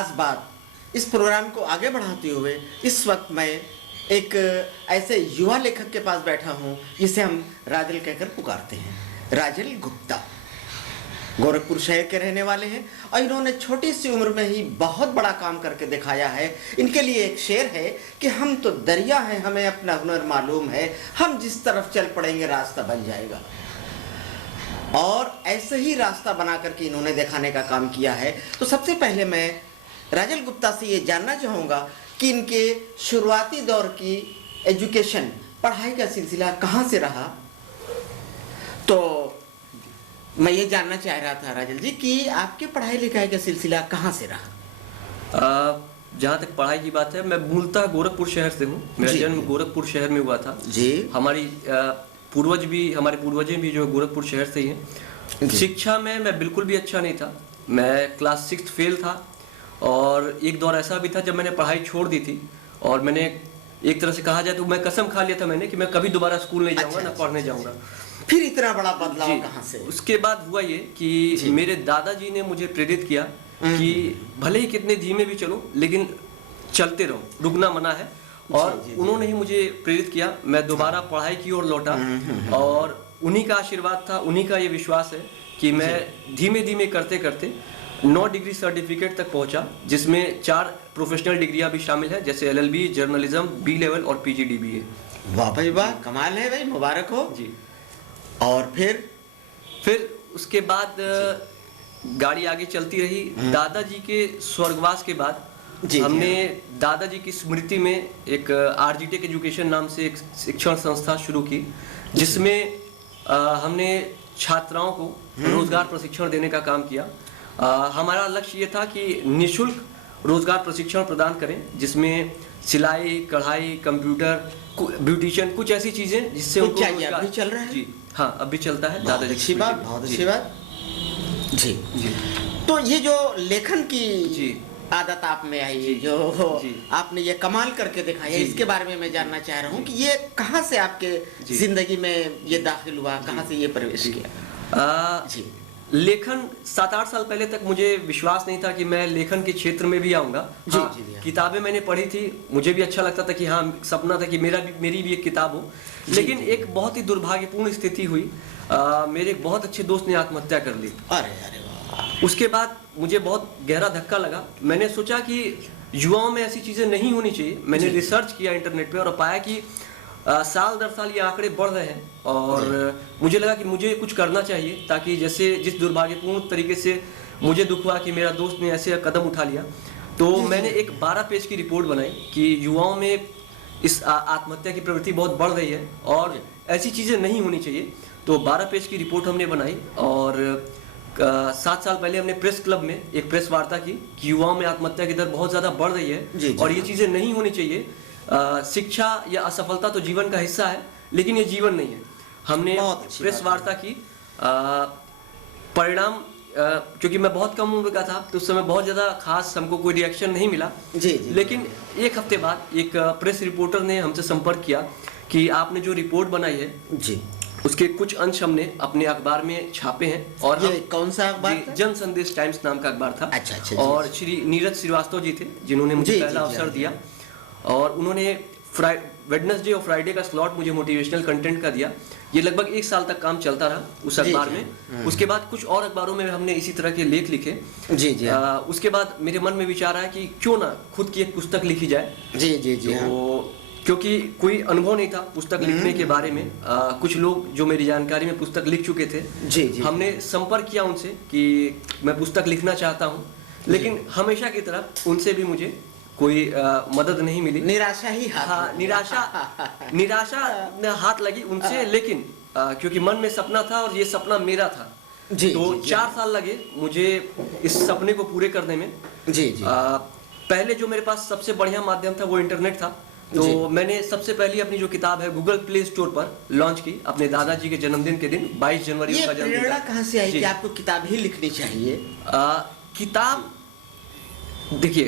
खास बात, इस प्रोग्राम को आगे बढ़ाते हुए इस वक्त मैं एक ऐसे युवा लेखक के पास बैठा हूँ जिसे हम राजल कहकर पुकारते हैं। राजल गुप्ता गोरखपुर शहर के रहने वाले हैं और इन्होंने छोटी सी उम्र में ही बहुत बड़ा काम करके दिखाया है। इनके लिए एक शेर है कि हम तो दरिया हैं, हमें अपना हुनर मालूम है, हम जिस तरफ चल पड़ेंगे रास्ता बन जाएगा। और ऐसे ही रास्ता बना करके इन्होंने दिखाने का काम किया है। तो सबसे पहले मैं राजल गुप्ता से ये जानना चाहूँगा कि इनके शुरुआती दौर की एजुकेशन, पढ़ाई का सिलसिला कहाँ से रहा। तो मैं ये जानना चाह रहा था राजल जी कि आपके पढ़ाई लिखाई का सिलसिला कहाँ से रहा। जहाँ तक पढ़ाई की बात है, मैं मूलतः गोरखपुर शहर से हूँ। मेरा जन्म गोरखपुर शहर में हुआ था जी। हमारे पूर्वज भी जो गोरखपुर शहर से ही हैं। शिक्षा में मैं बिल्कुल भी अच्छा नहीं था। मैं क्लास 6 फेल था और एक दौर ऐसा भी था जब मैंने पढ़ाई छोड़ दी थी और मैंने एक तरह से कहा जाए तो मैं कसम खा लिया था मैंने कि मैं कभी दोबारा स्कूल नहीं जाऊँगा, ना पढ़ने जाऊँगा। फिर इतना बड़ा बदलाव कहाँ से? उसके बाद हुआ ये कि मेरे दादाजी ने मुझे प्रेरित किया कि भले ही कितने धीमे भी चलो लेकिन चलते रहो, रुकना मना है। और उन्होंने ही मुझे प्रेरित किया, मैं दोबारा पढ़ाई की ओर लौटा और उन्हीं का आशीर्वाद था, उन्हीं का ये विश्वास है कि मैं धीमे धीमे करते करते 9 डिग्री सर्टिफिकेट तक पहुंचा, जिसमें 4 प्रोफेशनल डिग्रियां भी शामिल है, जैसे LLB, जर्नलिज्म, B लेवल और PGDBA। वाह भाई वाह, कमाल है भाई, मुबारक हो जी। और फिर उसके बाद गाड़ी आगे चलती रही। दादाजी के स्वर्गवास के बाद हमने दादाजी की स्मृति में एक RGTech एजुकेशन नाम से एक शिक्षण संस्था शुरू की, जिसमें हमने छात्राओं को रोजगार प्रशिक्षण देने का काम किया। हमारा लक्ष्य ये था कि निःशुल्क रोजगार प्रशिक्षण प्रदान करें, जिसमें सिलाई, कढ़ाई, कंप्यूटर, ब्यूटिशियन, कुछ ऐसी चीजें जिससे उनको अभी चल रहा है। जी हाँ, अभी चलता है। दादाजी अच्छी बात, बहुत अच्छी बात जी। तो ये जो लेखन की आदत आप में आई, जो आपने ये कमाल करके दिखाया, इसके बारे में मैं जानना चाह रहा हूँ कि ये कहाँ से आपके जिंदगी में ये दाखिल हुआ, कहाँ से ये प्रवेश किया। जी, लेखन 7-8 साल पहले तक मुझे विश्वास नहीं था कि मैं लेखन के क्षेत्र में भी आऊंगा। किताबें मैंने पढ़ी थी, मुझे भी अच्छा लगता था कि हाँ, सपना था कि मेरी भी एक किताब हो। लेकिन एक बहुत ही दुर्भाग्यपूर्ण स्थिति हुई। मेरे एक बहुत अच्छे दोस्त ने आत्महत्या कर ली। अरे उसके बाद मुझे बहुत गहरा धक्का लगा। मैंने सोचा कि युवाओं में ऐसी चीजें नहीं होनी चाहिए। मैंने रिसर्च किया इंटरनेट पे और पाया कि साल दर साल ये आंकड़े बढ़ रहे हैं और मुझे लगा कि मुझे कुछ करना चाहिए, ताकि जैसे जिस दुर्भाग्यपूर्ण तरीके से मुझे दुख हुआ कि मेरा दोस्त ने ऐसे कदम उठा लिया, तो मैंने एक 12 पेज की रिपोर्ट बनाई कि युवाओं में इस आत्महत्या की प्रवृत्ति बहुत बढ़ रही है और ऐसी चीजें नहीं होनी चाहिए। तो 12 पेज की रिपोर्ट हमने बनाई और 7 साल पहले हमने प्रेस क्लब में एक प्रेस वार्ता की कि युवाओं में आत्महत्या की दर बहुत ज्यादा बढ़ रही है और ये चीजें नहीं होनी चाहिए। शिक्षा या असफलता तो जीवन का हिस्सा है, लेकिन ये जीवन नहीं है। हमने प्रेस वार्ता की। परिणाम, क्योंकि मैं बहुत कम उम्र का था तो उस समय बहुत ज्यादा खास हमको कोई रिएक्शन नहीं मिला। लेकिन एक हफ्ते बाद एक प्रेस रिपोर्टर ने हमसे संपर्क किया कि आपने जो रिपोर्ट बनाई है उसके कुछ अंश हमने अपने अखबार में छापे हैं। और ये कौन सा अखबार? जन संदेश टाइम्स नाम का अखबार था। अच्छा, और श्री नीरज श्रीवास्तव जी थे जिन्होंने मुझे पहला अवसर दिया और उन्होंने वेडनेसडे और फ्राइडे का स्लॉट मुझे मोटिवेशनल कंटेंट का दिया। ये लगभग 1 साल तक काम चलता रहा उस अखबार में। उसके बाद कुछ और अखबारों में हमने इसी तरह के लेख लिखे। उसके बाद मेरे मन में विचार आया कि क्यों ना खुद की एक पुस्तक लिखी जाए। तो क्योंकि कोई अनुभव नहीं था पुस्तक लिखने के बारे में। कुछ लोग जो मेरी जानकारी में पुस्तक लिख चुके थे, हमने संपर्क किया उनसे कि मैं पुस्तक लिखना चाहता हूँ, लेकिन हमेशा की तरह उनसे भी मुझे कोई मदद नहीं मिली। निराशा ही निराशा हाथ लगी उनसे। लेकिन क्योंकि मन में सपना था और ये सपना मेरा था, तो 4 साल लगे मुझे इस सपने को पूरे करने में। पहले जो मेरे पास सबसे बढ़िया माध्यम था वो इंटरनेट था। तो मैंने सबसे पहली अपनी जो किताब है गूगल प्ले स्टोर पर लॉन्च की अपने दादाजी के जन्मदिन के दिन। 22 जनवरी का जन्मदिन। प्रेरणा कहाँ से आई कि आपको किताब ही लिखनी चाहिए? किताब, देखिए,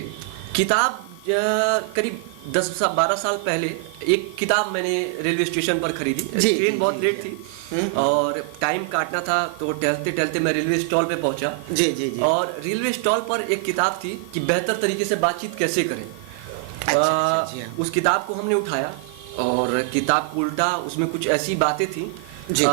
किताब करीब 10-12 साल पहले एक किताब मैंने रेलवे स्टेशन पर खरीदी। जी, ट्रेन जी, बहुत जी, लेट थी और टाइम काटना था, तो टहलते टहलते मैं रेलवे स्टॉल पे पहुंचा। जी जी जी। और रेलवे स्टॉल पर एक किताब थी कि बेहतर तरीके से बातचीत कैसे करें। अच्छा, जी हाँ। उस किताब को हमने उठाया और किताब को उल्टा, उसमें कुछ ऐसी बातें थी जी।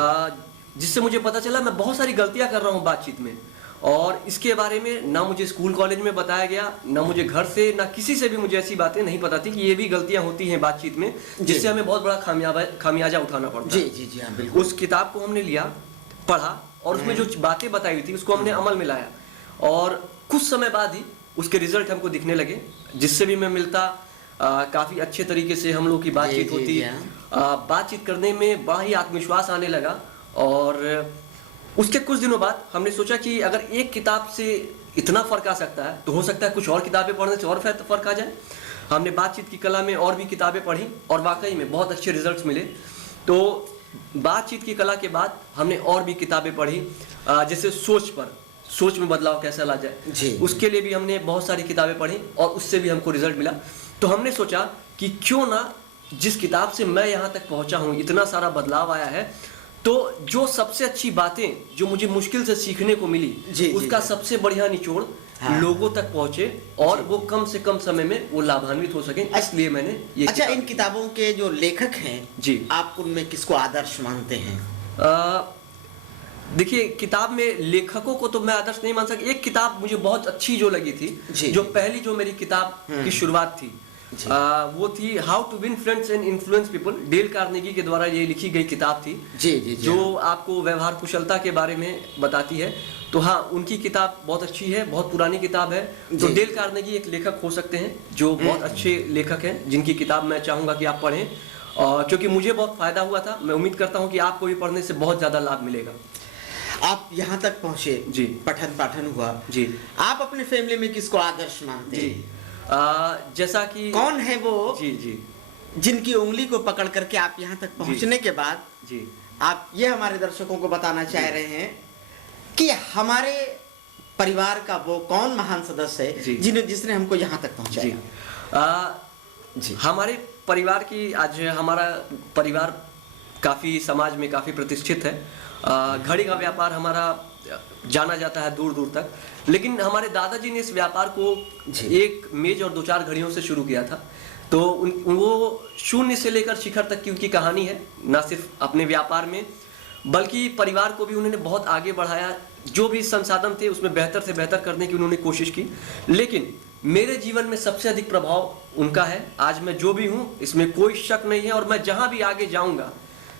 जिससे मुझे पता चला मैं बहुत सारी गलतियां कर रहा हूँ बातचीत में, और इसके बारे में ना मुझे स्कूल कॉलेज में बताया गया, ना मुझे घर से, ना किसी से भी मुझे ऐसी बातें नहीं पता थी कि ये भी गलतियां होती हैं बातचीत में, जिससे हमें बहुत बड़ा खामियाजा उठाना पड़ता जी है। जी जी हाँ, बिल्कुल। उस किताब को हमने लिया, पढ़ा, और उसमें जो बातें बताई हुई थी उसको हमने अमल में लाया, और कुछ समय बाद ही उसके रिजल्ट हमको दिखने लगे, जिससे भी मैं मिलता काफी अच्छे तरीके से हम लोग की बातचीत जी, होती। जी, हाँ। बातचीत करने में बड़ा ही आत्मविश्वास आने लगा। और उसके कुछ दिनों बाद हमने सोचा कि अगर एक किताब से इतना फर्क आ सकता है, तो हो सकता है कुछ और किताबें पढ़ने से और फर्क आ जाए। हमने बातचीत की कला में और भी किताबें पढ़ी और वाकई में बहुत अच्छे रिजल्ट्स मिले। तो बातचीत की कला के बाद हमने और भी किताबें पढ़ी, जैसे सोच में बदलाव कैसे ला जाए, जी। उसके लिए भी हमने बहुत सारी किताबें पढ़ी और उससे भी हमको रिजल्ट मिला। तो हमने सोचा कि क्यों ना, जिस किताब से मैं यहाँ तक पहुँचा हूँ, इतना सारा बदलाव आया है, तो जो सबसे अच्छी बातें जो मुझे मुश्किल से सीखने को मिली, जी, उसका जी। सबसे बढ़िया निचोड़ हाँ। लोगों तक पहुंचे और वो कम से कम समय में वो लाभान्वित हो सकें, इसलिए मैंने ये अच्छा, किताब इन किताबों के जो लेखक हैं जी, आप उनमें किसको आदर्श मानते हैं? देखिए, किताब में लेखकों को तो मैं आदर्श नहीं मान सकता। एक किताब मुझे बहुत अच्छी जो लगी थी, जी, जो जी। पहली जो मेरी किताब की शुरुआत थी, वो थी how to win friends and influence people. Dale Carnegie के द्वारा ये लिखी गई किताब थी, जी जी जी जो हाँ। आपको व्यवहार कुशलता के बारे में बताती है। तो हाँ, उनकी किताब बहुत अच्छी है, बहुत पुरानी किताब है। तो जी। डेल कार्नेगी एक लेखक हो सकते हैं जो बहुत अच्छे लेखक हैं, जिनकी किताब मैं चाहूंगा कि आप पढ़ें, क्योंकि मुझे बहुत फायदा हुआ था। मैं उम्मीद करता हूँ कि आपको भी पढ़ने से बहुत ज्यादा लाभ मिलेगा। आप यहाँ तक पहुँचे जी। पठन पाठन हुआ जी आप अपने फैमिली में किसको आदर्श मानते जी। हैं? जैसा कि कौन है वो जी जी जिनकी उंगली को पकड़ करके आप यहाँ तक पहुँचने के बाद जी आप ये हमारे दर्शकों को बताना चाह रहे हैं कि हमारे परिवार का वो कौन महान सदस्य जी। है जिसने हमको यहाँ तक जी पहुँचाया? जी। हमारे परिवार की, आज हमारा परिवार काफ़ी समाज में काफ़ी प्रतिष्ठित है। घड़ी का व्यापार हमारा जाना जाता है दूर दूर तक, लेकिन हमारे दादाजी ने इस व्यापार को जी। एक मेज और 2-4 घड़ियों से शुरू किया था। तो वो शून्य से लेकर शिखर तक की उनकी कहानी है, ना सिर्फ अपने व्यापार में बल्कि परिवार को भी उन्होंने बहुत आगे बढ़ाया। जो भी संसाधन थे उसमें बेहतर से बेहतर करने की उन्होंने कोशिश की। लेकिन मेरे जीवन में सबसे अधिक प्रभाव उनका है। आज मैं जो भी हूँ इसमें कोई शक नहीं है, और मैं जहाँ भी आगे जाऊँगा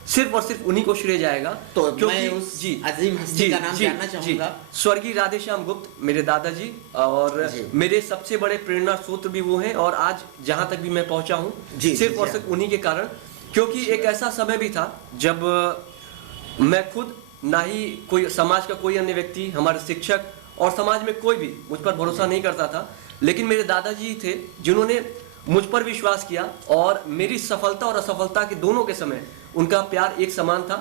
सिर्फ और सिर्फ उन्हीं को श्रेय जाएगा। तो मैं उस अजीम हस्ती का नाम जानना चाहूंगा। स्वर्गीय राधेश्याम गुप्त, मेरे दादाजी, और जी। मेरे सबसे बड़े प्रेरणा स्रोत भी वो हैं। और आज जहां तक भी मैं पहुंचा हूं जी, सिर्फ जी, और जी। सिर्फ उन्हीं के कारण, क्योंकि एक ऐसा समय भी था जब मैं खुद, ना ही कोई समाज का कोई अन्य व्यक्ति, हमारे शिक्षक और समाज में कोई भी मुझ पर भरोसा नहीं करता था। लेकिन मेरे दादाजी थे जिन्होंने मुझ पर विश्वास किया, और मेरी सफलता और असफलता के दोनों के समय उनका प्यार एक समान था।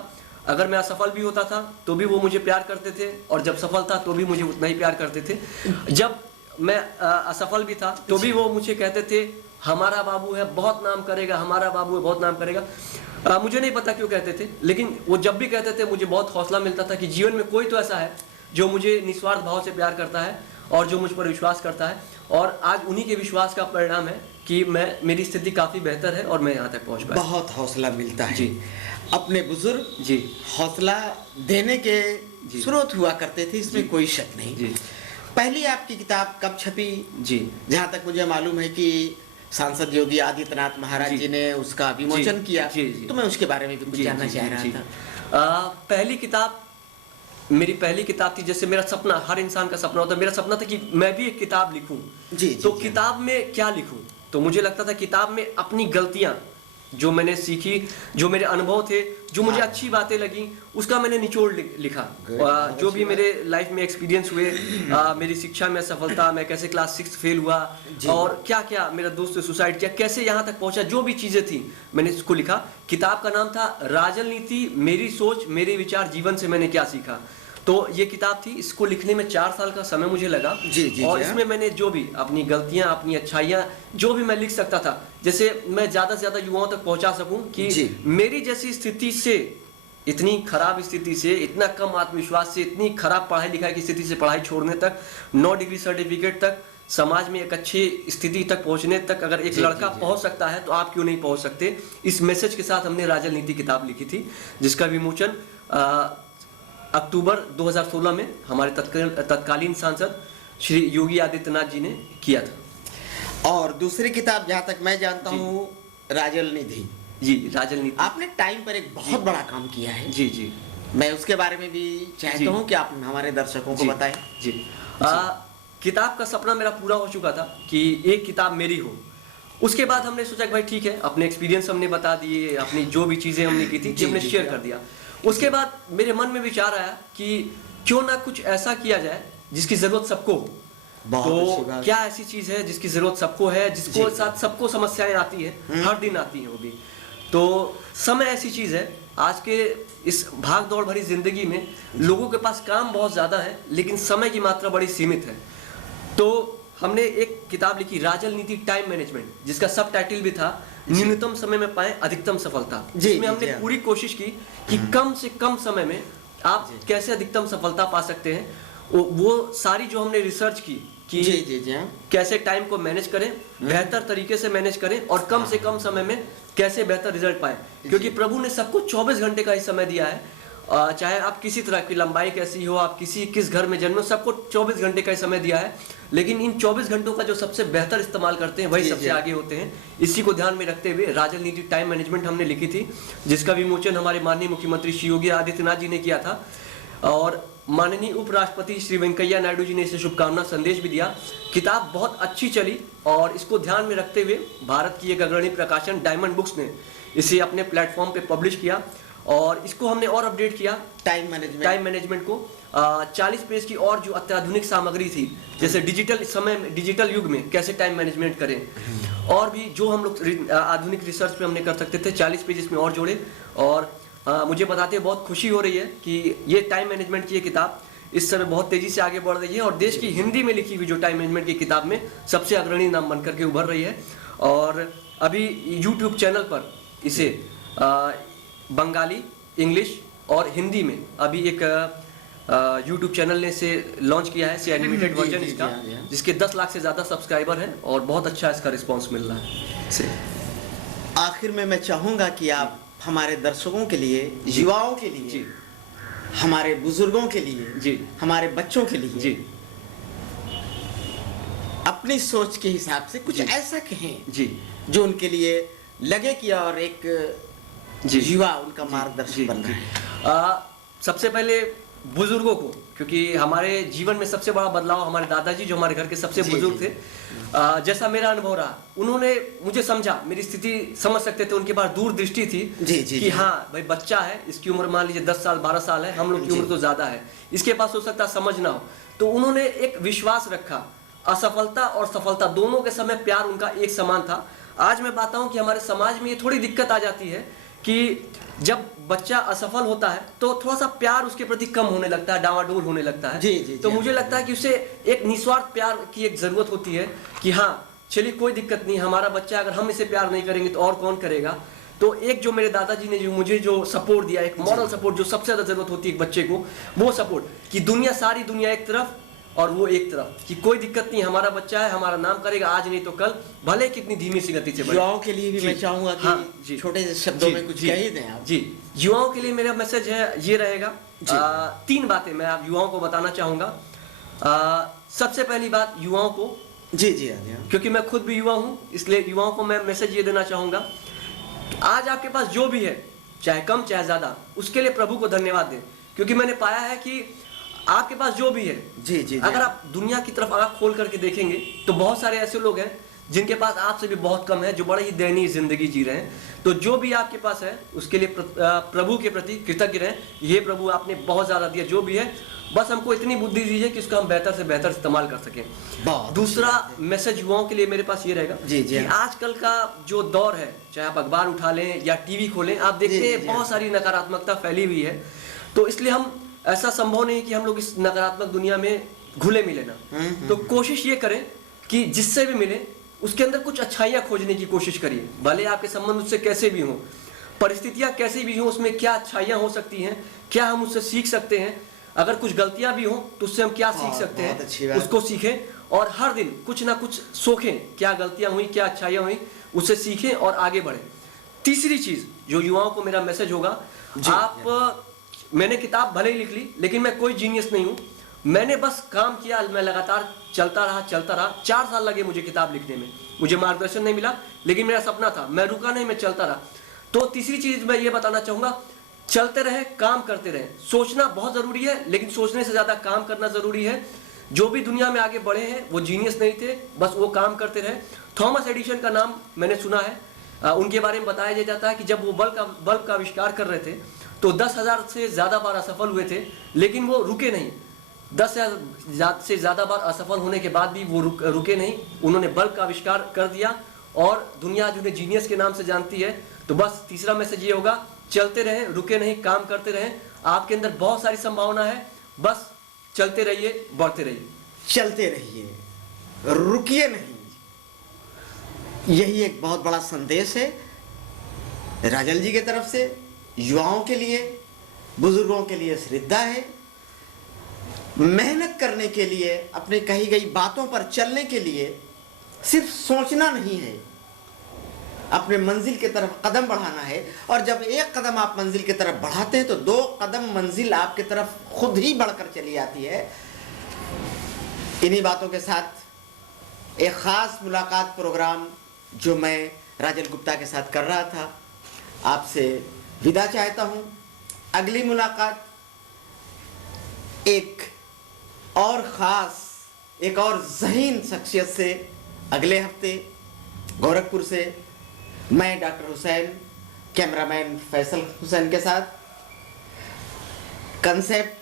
अगर मैं असफल भी होता था तो भी वो मुझे प्यार करते थे, और जब सफल था तो भी मुझे उतना ही प्यार करते थे। जब मैं असफल भी था तो भी वो मुझे कहते थे, हमारा बाबू है बहुत नाम करेगा, हमारा बाबू है बहुत नाम करेगा। मुझे नहीं पता क्यों कहते थे, लेकिन वो जब भी कहते थे मुझे बहुत हौसला मिलता था कि जीवन में कोई तो ऐसा है जो मुझे निस्वार्थ भाव से प्यार करता है और जो मुझ पर विश्वास करता है। और आज उन्हीं के विश्वास का परिणाम है कि मेरी स्थिति काफ़ी बेहतर है और मैं यहाँ तक पहुँच पाया। बहुत हौसला मिलता है जी। अपने बुजुर्ग जी हौसला देने के जी। स्रोत हुआ करते थे, इसमें जी। कोई शक नहीं। जी पहली आपकी किताब कब छपी? जी जहाँ तक मुझे मालूम है कि सांसद योगी आदित्यनाथ महाराज जी। जी ने उसका विमोचन जी। किया, जी, जी। तो मैं उसके बारे में भी कुछ जी, जानना जी, चाह जी, रहा जी। था। पहली किताब मेरी पहली किताब थी। जैसे मेरा सपना, हर इंसान का सपना होता है, मेरा सपना था कि मैं भी एक किताब लिखूं। जी, तो जी। किताब में क्या लिखूं? तो मुझे लगता था किताब में अपनी गलतियां जो मैंने सीखी, जो मेरे अनुभव थे, जो मुझे हाँ। अच्छी बातें लगी, उसका मैंने निचोड़ लिखा। Good, बहुत जो अच्छी भी बात। मेरे लाइफ में एक्सपीरियंस हुए, मेरी शिक्षा में सफलता, मैं कैसे क्लास 6 फेल हुआ, जी। और क्या क्या मेरा दोस्त ने सुसाइड किया, कैसे यहाँ तक पहुंचा, जो भी चीजें थी मैंने इसको लिखा। किताब का नाम था राजनीति, मेरी सोच मेरे विचार, जीवन से मैंने क्या सीखा। तो ये किताब थी, इसको लिखने में 4 साल का समय मुझे लगा। जी, और जी, इसमें मैंने जो भी अपनी गलतियां, अपनी अच्छाइयां, जो भी मैं लिख सकता था, जैसे मैं ज्यादा से ज्यादा युवाओं तक पहुंचा सकूं कि जी। मेरी जैसी स्थिति से, इतनी खराब स्थिति से, इतना कम आत्मविश्वास से, इतनी खराब पढ़ाई लिखाई की स्थिति से पढ़ाई छोड़ने तक, 9 डिग्री सर्टिफिकेट तक, समाज में एक अच्छी स्थिति तक पहुंचने तक अगर एक लड़का पहुंच सकता है तो आप क्यों नहीं पहुंच सकते। इस मैसेज के साथ हमने राजनीति किताब लिखी थी, जिसका विमोचन अक्टूबर 2016 में हमारे तत्कालीन सांसद श्री योगी आदित्यनाथ जी ने किया था। और दूसरी किताब जहाँ तक मैं जानता हूँ, राजल निधि। जी, राजल नीति। आपने टाइम पर एक बहुत बड़ा काम किया है। जी जी, मैं उसके बारे में भी चाहता हूँ कि आप हमारे दर्शकों को बताएं। जी, किताब का सपना मेरा पूरा हो चुका था कि एक किताब मेरी हो। उसके बाद हमने सोचा कि भाई ठीक है, अपने एक्सपीरियंस हमने बता दिए, अपनी जो भी चीज़ें हमने की थी हमने शेयर कर दिया। उसके बाद मेरे मन में विचार आया कि क्यों ना कुछ ऐसा किया जाए जिसकी ज़रूरत सबको हो। तो क्या ऐसी चीज़ है जिसकी ज़रूरत सबको है, जिसको साथ सबको समस्याएं आती है, हर दिन आती हैं वो भी। तो समय ऐसी चीज़ है, आज के इस भाग दौड़ भरी जिंदगी में लोगों के पास काम बहुत ज़्यादा है, लेकिन समय की मात्रा बड़ी सीमित है। तो हमने एक किताब लिखी, राजल नीति टाइम मैनेजमेंट, जिसका सब टाइटल भी था न्यूनतम समय में पाएं अधिकतम सफलता। जिसमें हमने पूरी कोशिश की कि कम से कम समय में आप कैसे अधिकतम सफलता पा सकते हैं। वो सारी जो हमने रिसर्च की कि कैसे टाइम को मैनेज करें, बेहतर तरीके से मैनेज करें और कम से कम समय में कैसे बेहतर रिजल्ट पाएं। क्योंकि प्रभु ने सबको 24 घंटे का ही समय दिया है, चाहे आप किसी तरह की लंबाई कैसी हो, आप किस घर में जन्मे हो, सबको 24 घंटे का ही समय दिया है। लेकिन इन 24 घंटों का जो सबसे बेहतर इस्तेमाल करते हैं वही सबसे आगे होते हैं। इसी को ध्यान में रखते हुए राजल नीति टाइम मैनेजमेंट हमने लिखी थी, जिसका विमोचन हमारे माननीय मुख्यमंत्री श्री योगी आदित्यनाथ जी ने किया था। और माननीय उपराष्ट्रपति श्री वेंकैया नायडू जी ने इसे शुभकामना संदेश भी दिया। किताब बहुत अच्छी चली और इसको ध्यान में रखते हुए भारत की एक अग्रणी प्रकाशन डायमंड बुक्स ने इसे अपने प्लेटफॉर्म पे पब्लिश किया और इसको हमने और अपडेट किया टाइम मैनेजमेंट को। 40 पेज की और जो अत्याधुनिक सामग्री थी, जैसे डिजिटल युग में कैसे टाइम मैनेजमेंट करें, और भी जो हम लोग आधुनिक रिसर्च पे हमने कर सकते थे, 40 पेज इसमें और जोड़े। और मुझे बताते हुए बहुत खुशी हो रही है कि ये टाइम मैनेजमेंट की ये किताब इस समय बहुत तेजी से आगे बढ़ रही है और देश की हिंदी में लिखी हुई जो टाइम मैनेजमेंट की किताब में सबसे अग्रणी नाम बनकर के उभर रही है। और अभी यूट्यूब चैनल पर इसे बंगाली, इंग्लिश और हिंदी में अभी एक यूट्यूब चैनल ने इसे लॉन्च किया है, इसे एनिमेटेड वर्जन इसका, जिसके 10 लाख से ज़्यादा सब्सक्राइबर हैं और बहुत अच्छा इसका रिस्पॉन्स मिल रहा है। आखिर में मैं चाहूँगा कि आप हमारे दर्शकों के लिए, युवाओं के लिए, हमारे बुजुर्गों के लिए, हमारे बच्चों के लिए अपनी सोच के हिसाब से कुछ ऐसा कहें जो उनके लिए लगे कि और एक युवा उनका मार्गदर्शक बन रहा है। सबसे पहले बुजुर्गों को, क्योंकि हमारे जीवन में सबसे बड़ा बदलाव हमारे दादाजी जो हमारे घर के सबसे बुजुर्ग थे, जैसा मेरा अनुभव रहा, उन्होंने मुझे समझा, मेरी स्थिति समझ सकते थे, उनके पास दूरदृष्टि थी कि हाँ भाई बच्चा है, इसकी उम्र मान लीजिए 10 साल 12 साल है, हम लोग की उम्र तो ज्यादा है, इसके पास हो सकता समझ ना हो। तो उन्होंने एक विश्वास रखा, असफलता और सफलता दोनों के समय प्यार उनका एक समान था। आज मैं पाता हूँ कि हमारे समाज में ये थोड़ी दिक्कत आ जाती है कि जब बच्चा असफल होता है तो थोड़ा सा प्यार उसके प्रति कम होने लगता है, डावाडोल होने लगता है। तो मुझे लगता है कि उसे एक निस्वार्थ प्यार की एक जरूरत होती है कि हाँ चलिए कोई दिक्कत नहीं, हमारा बच्चा, अगर हम इसे प्यार नहीं करेंगे तो और कौन करेगा। तो एक जो मेरे दादाजी ने जो मुझे जो सपोर्ट दिया, एक मॉरल सपोर्ट जो सबसे ज्यादा जरूरत होती है एक बच्चे को, वो सपोर्ट कि दुनिया, सारी दुनिया एक तरफ और वो एक तरफ, कि कोई दिक्कत नहीं, हमारा बच्चा है, हमारा नाम करेगा, आज नहीं तो कल, भले कितनी धीमी सी गति से बढ़े। युवाओं के लिए भी मैं चाहूंगा कि छोटे से शब्दों में कुछ कह ही दें आप। जी, युवाओं के लिए मेरा मैसेज है, ये रहेगा, 3 बातें मैं आप युवाओं को बताना चाहूंगा। सबसे पहली बात युवाओं को, क्योंकि मैं खुद भी युवा हूं, इसलिए युवाओं को मैं मैसेज ये देना चाहूंगा, आज आपके पास जो भी है, चाहे कम चाहे ज्यादा, उसके लिए प्रभु को धन्यवाद दें। क्योंकि मैंने पाया है कि आपके पास जो भी है, अगर आप दुनिया की तरफ आंख खोल करके देखेंगे तो बहुत सारे ऐसे लोग हैं जिनके पास आपसे भी बहुत कम है, जो बड़े ही दयनीय जिंदगी जी रहे हैं। तो जो भी आपके पास है उसके लिए प्रभु के प्रति कृतज्ञ रहें। ये प्रभु आपने बहुत ज्यादा दिया, जो भी है, बस हमको इतनी बुद्धि दीजिए कि उसका हम बेहतर से बेहतर इस्तेमाल कर सकें। दूसरा मैसेज युवाओं के लिए मेरे पास ये रहेगा कि आजकल का जो दौर है, चाहे आप अखबार उठा लें या टीवी खोलें, आप देखते हैं बहुत सारी नकारात्मकता फैली हुई है। तो इसलिए हम ऐसा संभव नहीं कि हम लोग इस नकारात्मक दुनिया में घुले मिले ना। तो कोशिश ये करें कि जिससे भी मिले उसके अंदर कुछ अच्छाइयाँ खोजने की कोशिश करिए, भले आपके संबंध उससे कैसे भी हों, परिस्थितियाँ कैसी भी हों, उसमें क्या अच्छाइयाँ हो सकती हैं, क्या हम उससे सीख सकते हैं। अगर कुछ गलतियां भी हों तो उससे हम क्या सीख सकते हैं, उसको सीखें और हर दिन कुछ ना कुछ सोखें, क्या गलतियां हुई, क्या अच्छाइयां हुई, उससे सीखें और आगे बढ़ें। तीसरी चीज जो युवाओं को मेरा मैसेज होगा, आप मैंने किताब भले ही लिख ली लेकिन मैं कोई जीनियस नहीं हूं, मैंने बस काम किया, मैं लगातार चलता रहा। 4 साल लगे मुझे किताब लिखने में, मुझे मार्गदर्शन नहीं मिला लेकिन मेरा सपना था, मैं रुका नहीं, मैं चलता रहा। तो तीसरी चीज मैं ये बताना चाहूंगा, चलते रहे, काम करते रहे। सोचना बहुत जरूरी है लेकिन सोचने से ज्यादा काम करना जरूरी है। जो भी दुनिया में आगे बढ़े हैं वो जीनियस नहीं थे, बस वो काम करते रहे। थॉमस एडिसन का नाम मैंने सुना है, उनके बारे में बताया जाता है कि जब वो बल्ब का आविष्कार कर रहे थे तो 10,000 से ज्यादा बार असफल हुए थे लेकिन वो रुके नहीं। 10,000 से ज्यादा बार असफल होने के बाद भी वो रुके नहीं, उन्होंने बल्ब का आविष्कार कर दिया और दुनिया जो जीनियस के नाम से जानती है। तो बस तीसरा मैसेज ये होगा, चलते रहें, रुके नहीं, काम करते रहें। आपके अंदर बहुत सारी संभावना है, बस चलते रहिए, बढ़ते रहिए। चलते रहिए, रुकिए नहीं, यही एक बहुत बड़ा संदेश है राजल जी की तरफ से। युवाओं के लिए, बुजुर्गों के लिए श्रद्धा है। मेहनत करने के लिए, अपनी कही गई बातों पर चलने के लिए सिर्फ सोचना नहीं है, अपने मंजिल की तरफ कदम बढ़ाना है। और जब एक कदम आप मंजिल की तरफ बढ़ाते हैं तो 2 कदम मंजिल आपकी तरफ खुद ही बढ़कर चली आती है। इन्हीं बातों के साथ एक खास मुलाकात प्रोग्राम जो मैं राजल गुप्ता के साथ कर रहा था, आपसे विदा चाहता हूं। अगली मुलाकात एक और खास, एक और ज़हीन शख्सियत से अगले हफ्ते गोरखपुर से, मैं डॉक्टर हुसैन, कैमरामैन फैसल हुसैन के साथ। कंसेप्ट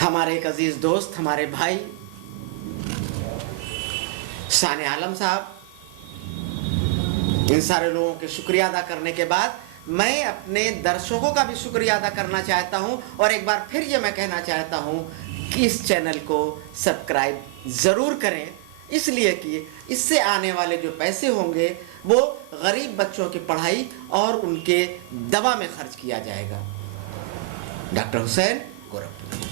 हमारे एक अजीज दोस्त, हमारे भाई शान आलम साहब। इन सारे लोगों के शुक्रिया अदा करने के बाद मैं अपने दर्शकों का भी शुक्रिया अदा करना चाहता हूं और एक बार फिर ये मैं कहना चाहता हूं कि इस चैनल को सब्सक्राइब ज़रूर करें, इसलिए कि इससे आने वाले जो पैसे होंगे वो गरीब बच्चों की पढ़ाई और उनके दवा में खर्च किया जाएगा। डॉक्टर हुसैन, गोरखपुर।